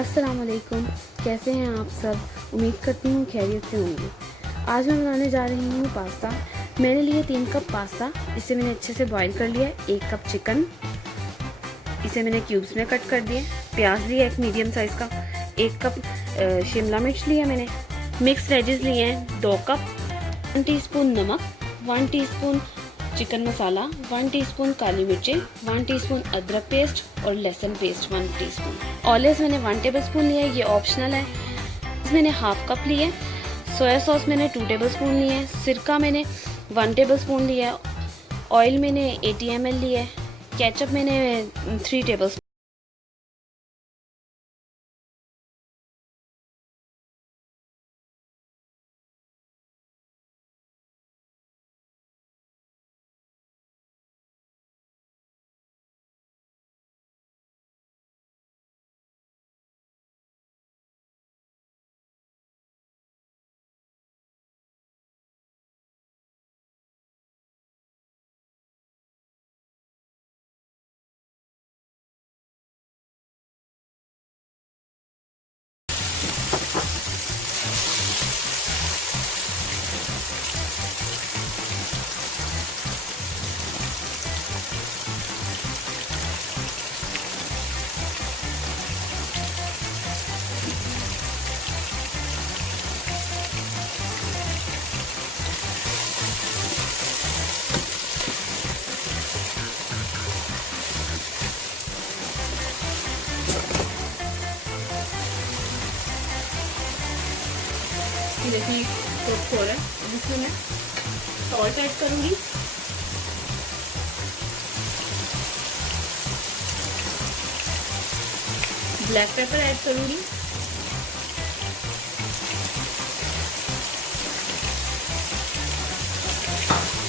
अस्सलाम वालेकुम। कैसे हैं आप सब? उम्मीद करती हूँ खैरियत से होंगे। आज मैं बनाने जा रही हूँ पास्ता। मैंने लिए 3 कप पास्ता, इसे मैंने अच्छे से बॉईल कर लिया। 1 कप चिकन, इसे मैंने क्यूब्स में कट कर दिए। प्याज लिया 1 मीडियम साइज़ का। 1 कप शिमला मिर्च लिया मैंने। मिक्स वेजेस लिए हैं 2 कप। 1 टीस्पून नमक, 1 टीस्पून चिकन मसाला, 1 टीस्पून काली मिर्चें, 1 टीस्पून अदरक पेस्ट और लहसुन पेस्ट 1 टीस्पून। ऑलिव्स मैंने 1 टेबलस्पून लिया है, ये ऑप्शनल है। मैंने हाफ कप लिए। सोया सॉस मैंने 2 टेबलस्पून लिए हैं। सिरका मैंने 1 टेबलस्पून लिया है। ऑयल मैंने 80 ml लिया है। केचप मैंने 3 टेबलस्पून। देखिए कुक हो रहा है। इसमें मैं सॉल्ट ऐड करूँगी, ब्लैक पेपर ऐड करूँगी,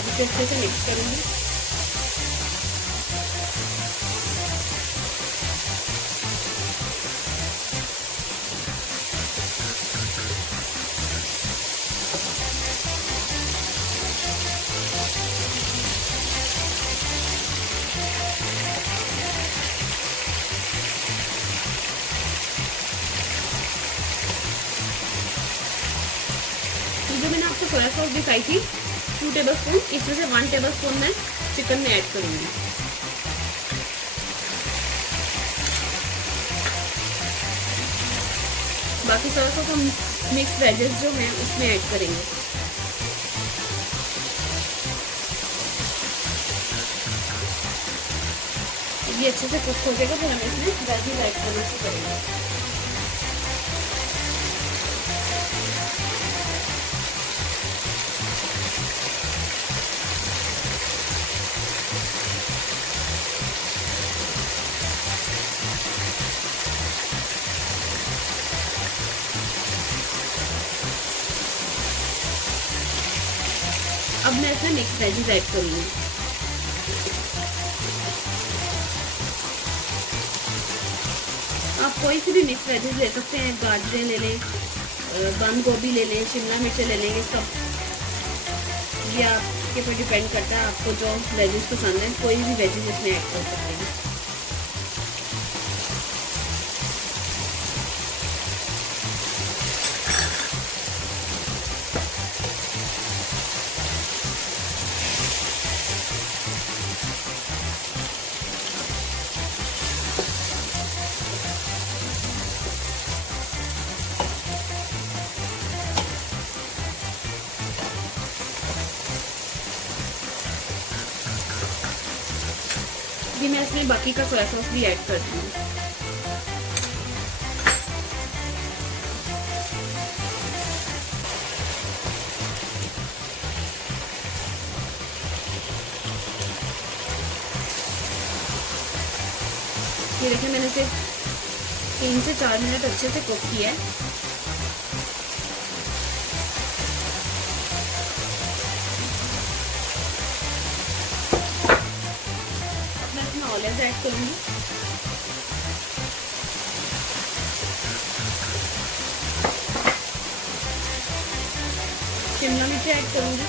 इसे अच्छे से मिक्स करूँगी। जो मैंने आपको सोया सॉस दिखाई थी 2 टेबलस्पून, इसमें से 1 टेबलस्पून मैं चिकन में ऐड करूँगी। बाकी सोया सॉस हम मिक्स वेजेस जो हैं उसमें ऐड करेंगे। ये अच्छे से कुक हो जाएगा, फिर हम इसमें वेजेस ऐड करना शुरू करेंगे। अब मैं इसमें मिक्स वेजीज ऐड करूँगी। आप कोई सी भी मिक्स वेजीज ले सकते हैं, गाजरें ले लें, बंद गोभी ले लें, शिमला मिर्चें ले लेंगे सब। ये आपके पर डिपेंड करता है, आपको जो वेजीज पसंद है कोई भी वेजीज इसमें ऐड कर सकते हैं। भी मैं इसमें बाकी का सोया सॉस भी ऐड करती हूँ। ये देखिए मैंने इसे 3 से 4 मिनट अच्छे से कुक किया है। मैं इसमें ऑलिव्स ऐड करूँगी, शिमला मिर्च ऐड करूँगी,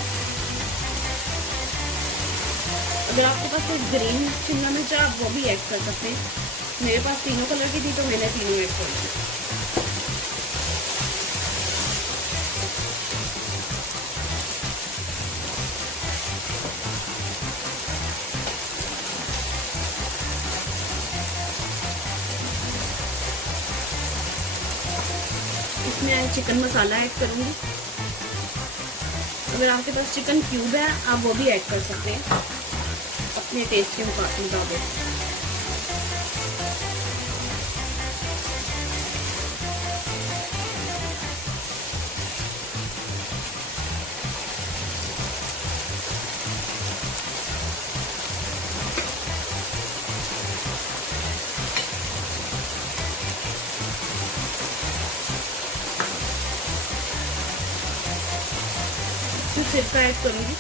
अगर आपके पास कोई ग्रीन शिमला मिर्च है आप वो भी ऐड कर सकते हैं। मेरे पास तीनों कलर की थी तो मैंने तीनों ऐड कर दी। इसमें चिकन मसाला ऐड करूँगी। अगर आपके पास चिकन क्यूब है आप वो भी ऐड कर सकते हैं अपने टेस्ट के मुताबिक। फिर सिरका ऐड करूँगी।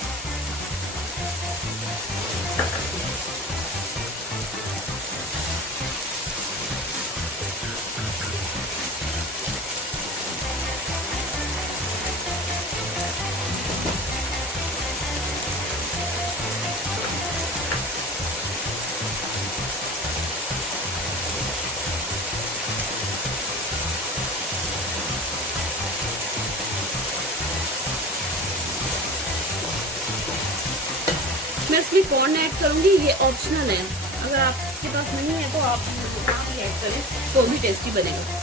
मैं इसमें कॉर्न ऐड करूँगी, ये ऑप्शनल है। अगर आपके पास नहीं है तो आप ही ऐड करें तो भी टेस्टी बनेगा।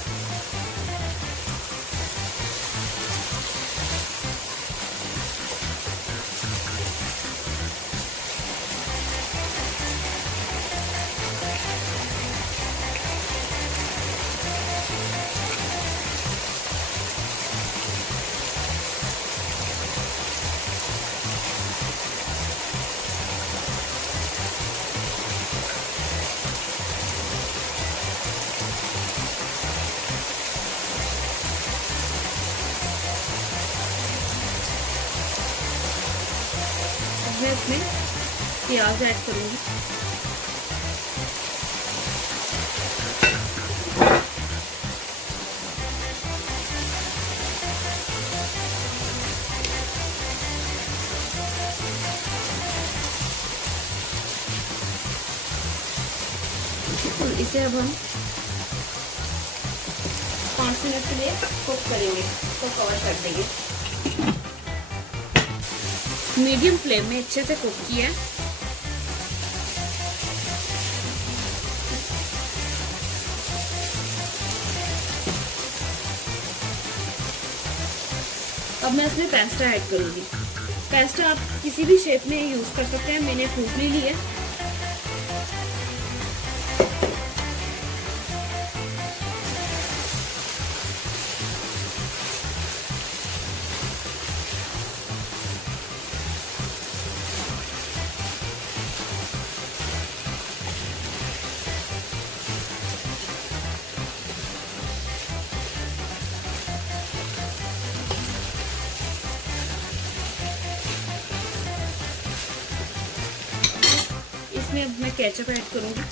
मैं इसमें प्याज ऐड करूँगी। इसे अब हम 5 मिनट के लिए कुक करेंगे, तो कवर कर देंगे। मीडियम फ्लेम में अच्छे से कुक किया। अब मैं इसमें पेस्टा ऐड करूंगी। पेस्टा आप किसी भी शेप में यूज कर सकते हैं, मैंने फूफली ली है। इसमें अब मैं केचप ऐड करूंगी।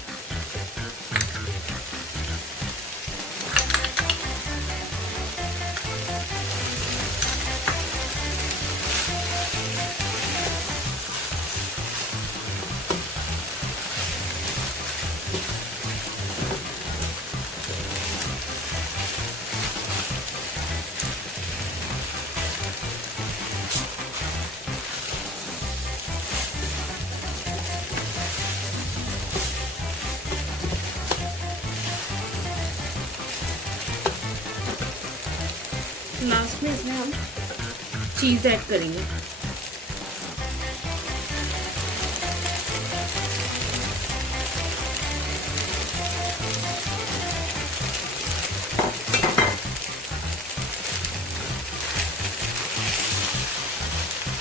लास्ट में इसमें हम चीज ऐड करेंगे।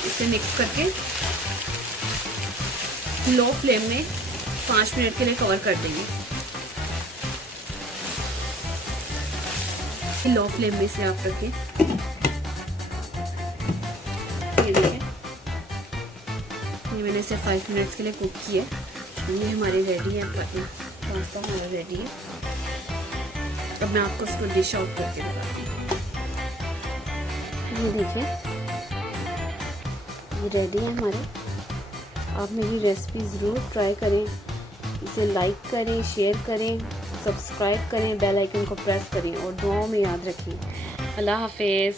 इसे मिक्स करके लो फ्लेम में 5 मिनट के लिए कवर कर देंगे। लो फ्लेम में से आप रखें। ये देखें, ये मैंने इसे 5 मिनट्स के लिए कुक किया। ये हमारी रेडी है, पास्ता हमारा रेडी है। अब मैं आपको इसको डिश आउट करके बताती हूँ। ये देखिए, ये रेडी है हमारे आप मेरी रेसिपी ज़रूर ट्राई करें, इसे लाइक करें, शेयर करें, सब्सक्राइब करें, बेल आइकन को प्रेस करें और दुआओं में याद रखें। अल्लाह हाफिज़।